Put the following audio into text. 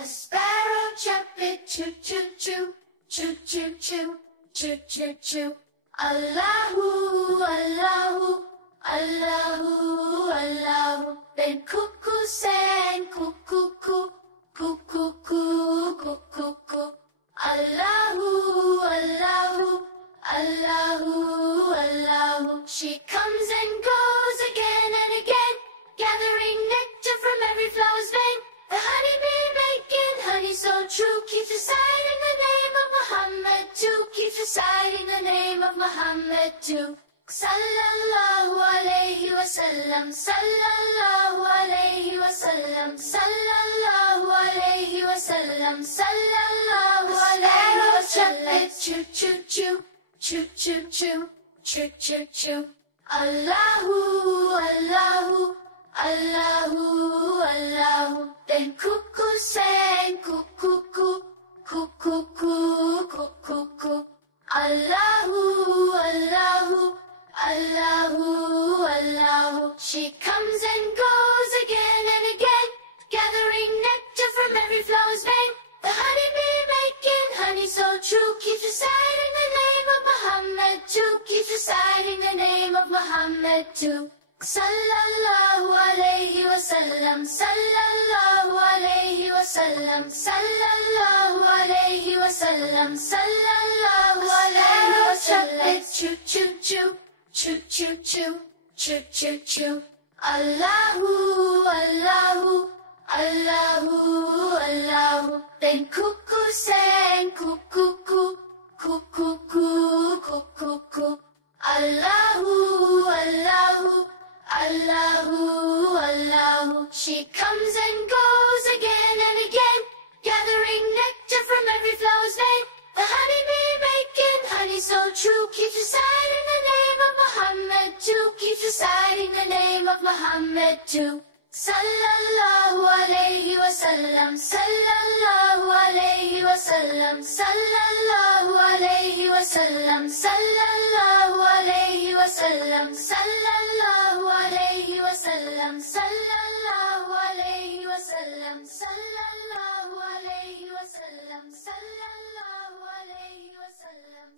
A sparrow trumpet, choo choo choo, choo choo choo, choo choo choo. Allahu, Allahu, Allahu, Allahu. Then cuckoo sang, cuckoo, coo, cuckoo, coo, cuckoo, coo. Allahu, Allahu, Allahu, Allahu. She comes and goes again and again, gathering nectar from every flower's vein. The honeybee making honey so true, keeps reciting the name of Muhammad too, keeps reciting the name of Muhammad too. Sallallahu alayhi wa sallam, sallallahu alayhi wa sallam, sallallahu alayhi wa sallam, sallallahu alayhi wa sallam. Choo choo choo, choo choo choo, choo choo choo. Allahu, Allahu, Allahu, Allahu. Then cuckoo sang, cuckoo, coo, cuckoo, coo, cuckoo, coo. Allahu, Allahu, Allahu, Allahu. She comes and goes again and again, gathering nectar from every flower's vein. The honeybee making honey so true, keeps reciting the name of Muhammad too, keeps reciting the name of Muhammad too. Sallallahu alayhi wa sallam, sallallahu alayhi wa sallam, sallallahu alayhi wa sallam, sallallahu alayhi wa sallam. Choo choo choo, choo choo choo, choo choo choo. Allahu, Allahu, Allahu, Allahu. Then cuckoo sang, cuckoo, coo, cuckoo, coo, cuckoo, coo. Allahu, Allahu, Allahu, Allahu. She comes and goes again and again, gathering nectar from every flower's vein. The honeybee making honey so true, keeps reciting the name of Muhammad too, keeps reciting the name of Muhammad too. Sallallahu alayhi wa sallam, sallallahu alayhi wa sallam, sallallahu alayhi wa sallam, sallallahu alayhi wa sallam, sallallahu alayhi wa sallam, sallallahu alayhi wa sallam, sallallahu alayhi wa sallam, sallallahu alayhi wa sallam.